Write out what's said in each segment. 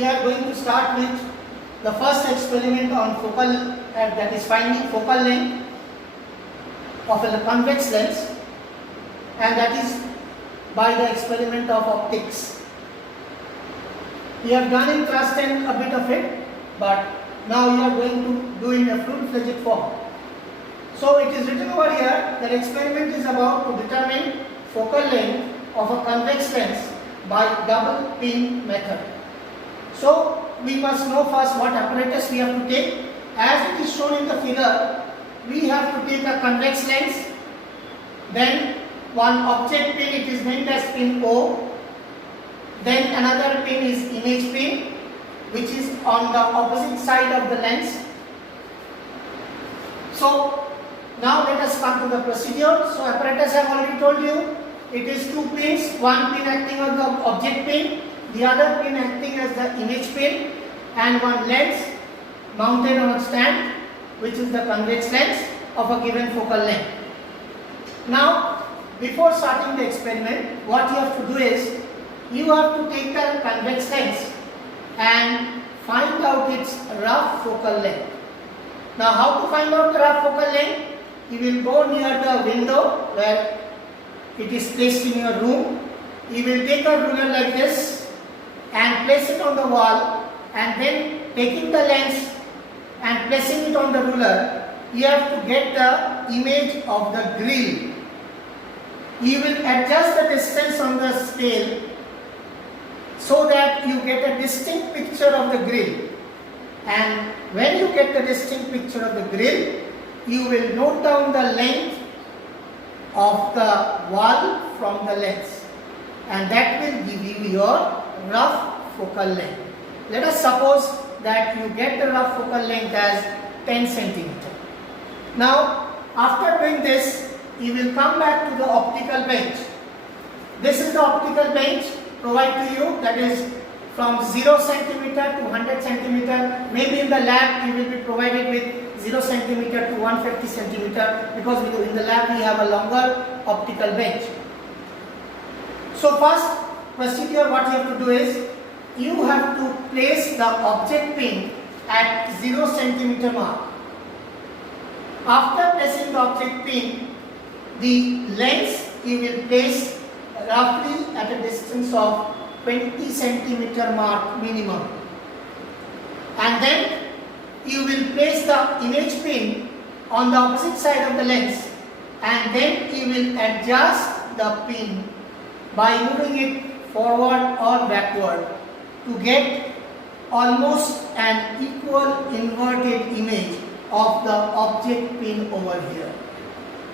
we are going to start with the first experiment on focal, that is finding focal length of a convex lens, and that is by the experiment of optics. We have done in class 10 a bit of it, but now we are going to do in a full-fledged form. So it is written over here that experiment is about to determine focal length of a convex lens by double pin method. So we must know first what apparatus we have to take. As it is shown in the figure, we have to take a convex lens, then one object pin, it is named as pin O, then another pin is image pin, which is on the opposite side of the lens. So now let us come to the procedure. So apparatus I have already told you, it is two pins, one pin acting on the object pin, the other pin acting as the image pin, and one lens mounted on a stand, which is the convex lens of a given focal length. Now before starting the experiment, what you have to do is, you have to take the convex lens and find out its rough focal length. Now how to find out the rough focal length? You will go near the window where it is placed in your room. You will take a ruler like this and place it on the wall, and then taking the lens and placing it on the ruler, you have to get the image of the grill. You will adjust the distance on the scale so that you get a distinct picture of the grill, and when you get the distinct picture of the grill, you will note down the length of the wall from the lens, and that will give you your rough focal length. Let us suppose that you get the rough focal length as 10 cm. Now after doing this, you will come back to the optical bench. This is the optical bench provided to you, that is from 0 cm to 100 cm. Maybe in the lab you will be provided with 0 cm to 150 cm, because in the lab we have a longer optical bench. So first procedure what you have to do is, you have to place the object pin at 0 cm mark. After placing the object pin, the lens you will place roughly at a distance of 20 cm mark minimum, and then you will place the image pin on the opposite side of the lens, and then you will adjust the pin by moving it forward or backward to get almost an equal inverted image of the object pin over here.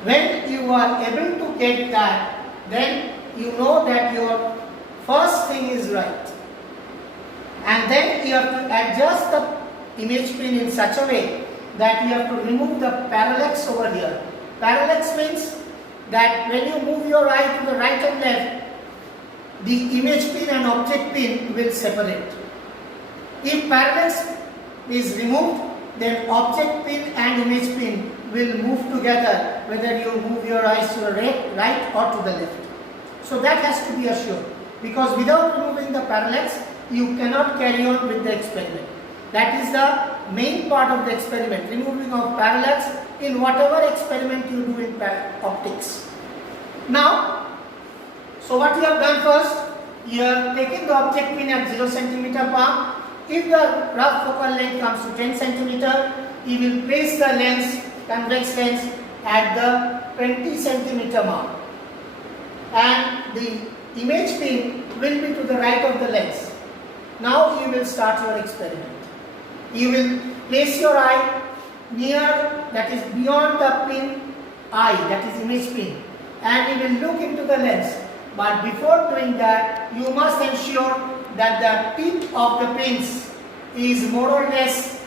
When you are able to get that, then you know that your first thing is right, and then you have to adjust the image pin in such a way that you have to remove the parallax over here. Parallax means that when you move your eye to the right and left, the image pin and object pin will separate. If parallax is removed, then object pin and image pin will move together, whether you move your eyes to the right or to the left. So that has to be assured, because without removing the parallax, you cannot carry on with the experiment. That is the main part of the experiment, removing of parallax in whatever experiment you do in optics. Now, so what you have done first, you have taken the object pin at 0 cm mark. If the rough focal length comes to 10 cm, you will place the lens, convex lens, at the 20 cm mark, and the image pin will be to the right of the lens. Now you will start your experiment. You will place your eye near, that is beyond the pin eye, that is image pin, and you will look into the lens. But before doing that, you must ensure that the tip of the pins is more or less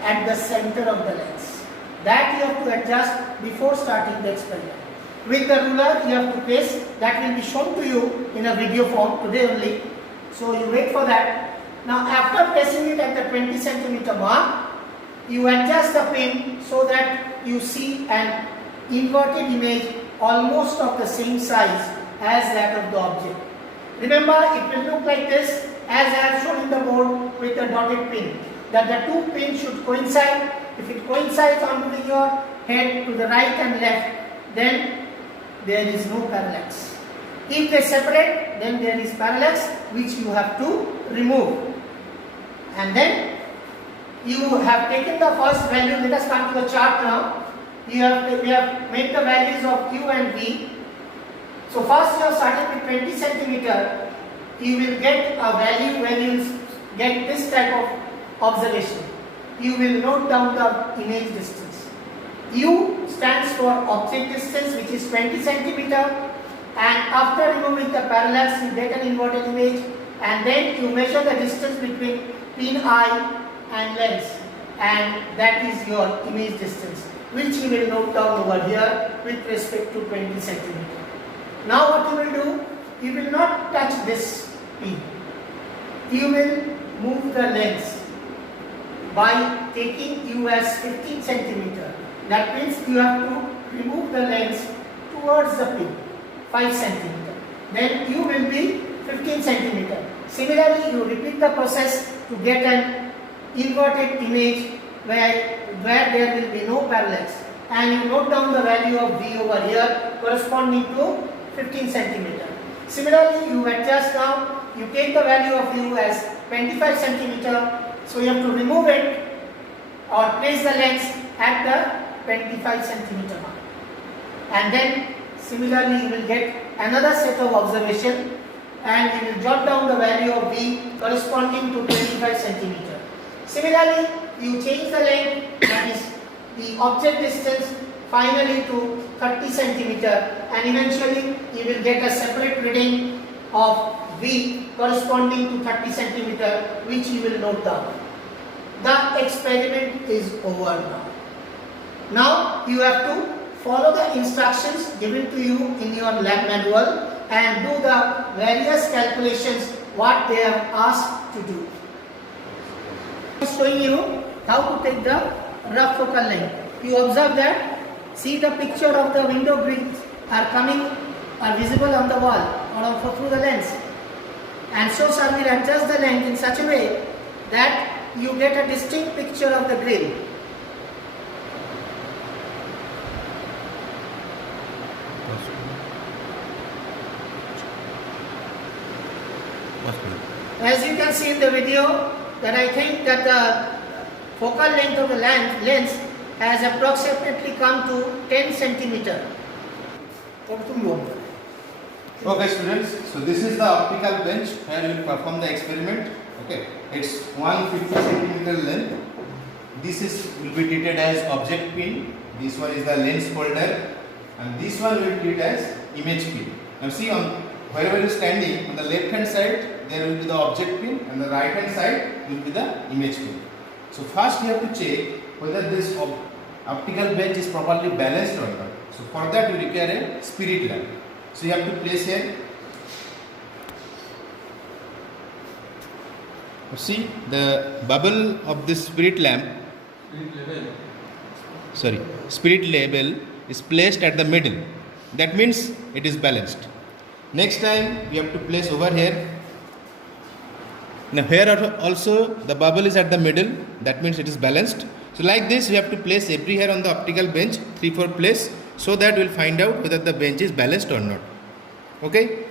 at the center of the lens. That you have to adjust before starting the experiment. With the ruler you have to place, that will be shown to you in a video form today only. So you wait for that. Now after placing it at the 20 cm mark, you adjust the pin so that you see an inverted image almost of the same size as that of the object. Remember, it will look like this. as I have shown in the board with the dotted pin, that the two pins should coincide. If it coincides on moving your head to the right and left, then there is no parallax. If they separate, then there is parallax, which you have to remove. And then you have taken the first value. Let us come to the chart now. We have made the values of Q and V. So first you have started with 20 centimeter. You will get a value when you get this type of observation. You will note down the image distance. U stands for object distance, which is 20 centimeter. And after removing the parallax, you get an inverted image. And then you measure the distance between pin eye and lens. And that is your image distance, which you will note down over here with respect to 20 centimeter. Now what you will do, you will not touch this pin. You will move the lens by taking U as 15 centimeter. That means you have to remove the lens towards the pin, 5 centimeter. Then you will be 15 centimeter. Similarly, you repeat the process to get an inverted image where there will be no parallax. And you note down the value of V over here corresponding to 15 centimeter. Similarly, you adjust now, you take the value of U as 25 centimeter. So you have to remove it or place the lens at the 25 centimeter mark. And then similarly you will get another set of observation and you will jot down the value of V corresponding to 25 centimeter. Similarly, you change the length, that is the object distance, finally to 30 centimeter, and eventually you will get a separate reading of V corresponding to 30 centimeter, which you will note down. The experiment is over now. Now you have to follow the instructions given to you in your lab manual and do the various calculations what they have asked to do. I am showing you how to take the rough focal length. You observe that, see the picture of the window grills are visible on the wall or through the lens. And so sir will adjust the length in such a way that you get a distinct picture of the grill. As you can see in the video, that I think that the focal length of the lens has approximately come to 10 centimeter. Okay students, so this is the optical bench where we will perform the experiment. Okay, it's 150 centimeter length. This will be treated as object pin. This one is the lens holder, and this one we will treat as image pin. Now see, on wherever you are standing, on the left hand side there will be the object pin and the right hand side will be the image pin. So first you have to check whether this optical bench is properly balanced or not. So for that you require a spirit lamp. So you have to place here. See, the bubble of this spirit lamp, spirit label is placed at the middle. That means it is balanced. Next time we have to place over here. Now here also the bubble is at the middle. That means it is balanced. So like this we have to place every hair on the optical bench 3-4 place, so that we will find out whether the bench is balanced or not. Okay.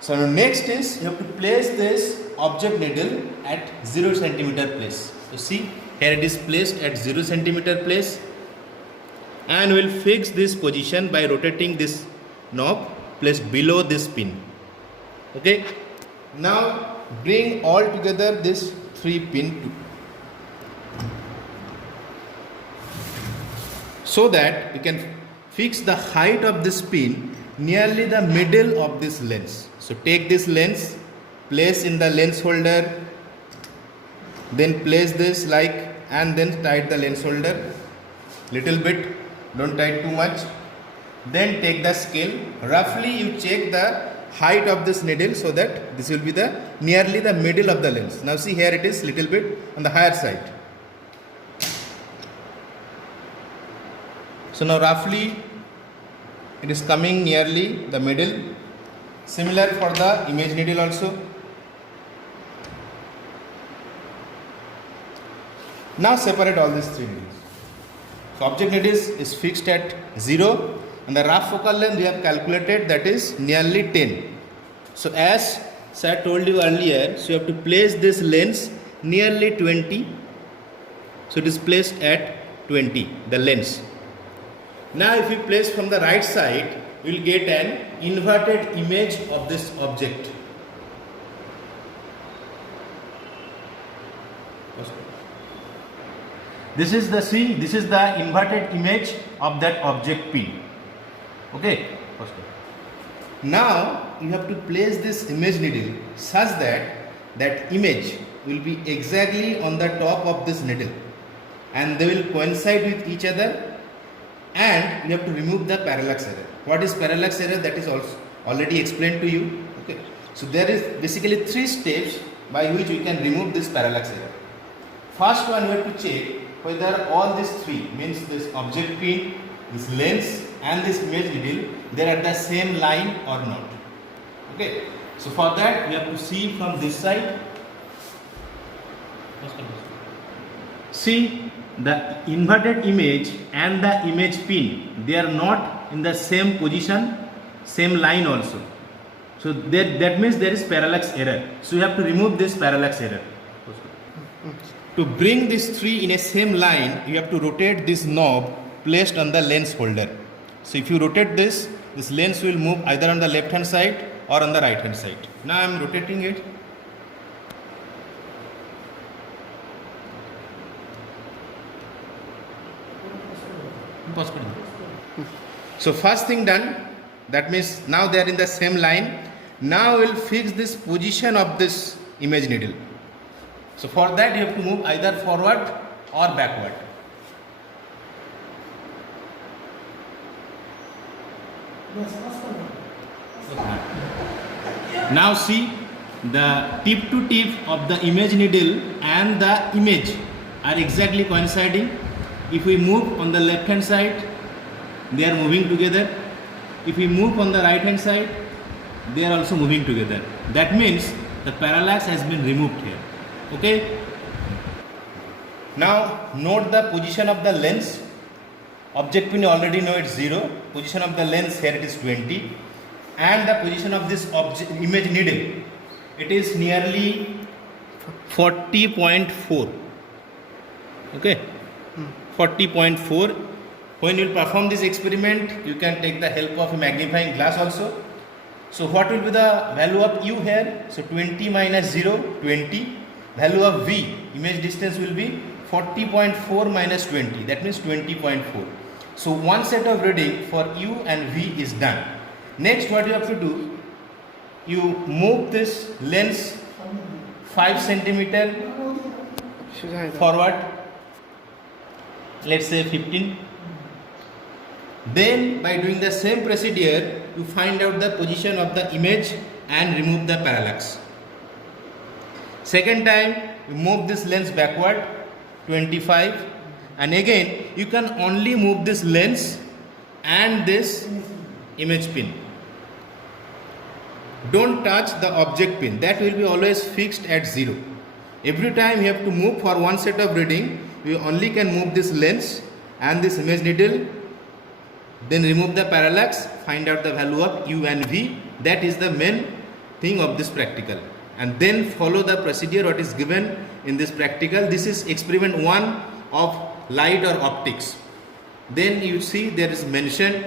So next is you have to place this object needle at 0 centimeter place. So see, here it is placed at 0 centimeter place, and we will fix this position by rotating this knob placed below this pin. Okay. Now bring all together this 3 pin so that we can fix the height of this pin nearly the middle of this lens. So take this lens, place in the lens holder, then place this like, and then tight the lens holder little bit, don't tight too much. Then take the scale, roughly you check the height of this needle so that this will be the nearly the middle of the lens. Now see, here it is little bit on the higher side. So now roughly it is coming nearly the middle. Similar for the image needle also. Now separate all these three needles. So object needle is fixed at 0 and the rough focal length we have calculated, that is nearly 10. So as sir told you earlier, so you have to place this lens nearly 20. So it is placed at 20, the lens. Now if you place from the right side, you will get an inverted image of this object. This is the inverted image of that object pin. Okay. Now you have to place this image needle such that that image will be exactly on the top of this needle and they will coincide with each other, and you have to remove the parallax error. What is parallax error? That is also already explained to you. Okay. So there is basically 3 steps by which we can remove this parallax error. First one, we have to check whether all these 3, means this object pin, this lens and this image needle, they are at the same line or not. Okay. So for that we have to see from this side. See, the inverted image and the image pin, they are not in the same position, same line also. So that means there is parallax error. So you have to remove this parallax error. To bring these 3 in a same line, you have to rotate this knob placed on the lens holder. So if you rotate this lens will move either on the left hand side or on the right hand side. Now I am rotating it. So first thing done, that means now they are in the same line. Now we will fix this position of this image needle. So for that you have to move either forward or backward. Now see, the tip to tip of the image needle and the image are exactly coinciding. If we move on the left hand side, they are moving together. If we move on the right hand side, they are also moving together. That means the parallax has been removed here. Okay. Now note the position of the lens. Object pin you already know it's 0. Position of the lens here it is 20, and the position of this image needle, it is nearly 40.4. Okay. 40.4. When you perform this experiment, you can take the help of a magnifying glass also. So what will be the value of u here? So 20 minus 0, 20. Value of v, image distance, will be 40.4 minus 20, that means 20.4. So one set of reading for u and v is done. Next what you have to do, you move this lens 5 centimeter forward, let's say 15. Then by doing the same procedure, you find out the position of the image and remove the parallax. Second time, you move this lens backward 25, and again you can only move this lens and this image pin. Don't touch the object pin, that will be always fixed at 0. Every time you have to move for one set of reading, you only can move this lens and this image needle, then remove the parallax, find out the value of u and v. That is the main thing of this practical, and then follow the procedure what is given in this practical. This is experiment 1 of light or optics. Then you see there is mentioned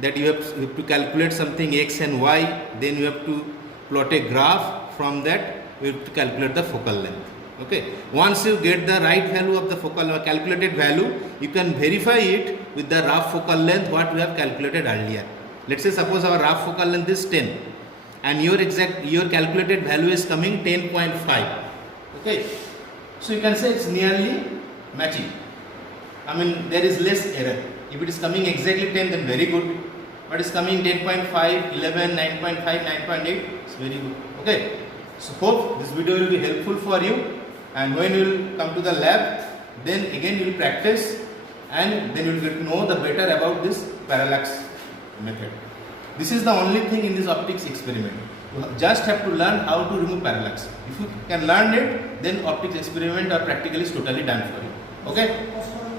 that you have to calculate something x and y, then you have to plot a graph. From that you have to calculate the focal length. Okay. Once you get the right value of the focal or calculated value, you can verify it with the rough focal length what we have calculated earlier. Let's say suppose our rough focal length is 10 and your calculated value is coming 10.5. Okay. So you can say it's nearly matching. I mean there is less error. If it is coming exactly 10, then very good. But it's coming 10.5, 11, 9.5, 9.8, it's very good. Okay. So hope this video will be helpful for you, and when you will come to the lab, then again you will practice, and then you will get to know the better about this parallax method. This is the only thing in this optics experiment. You just have to learn how to remove parallax. If you can learn it, then optics experiment or practical is totally done for you. Okay. First one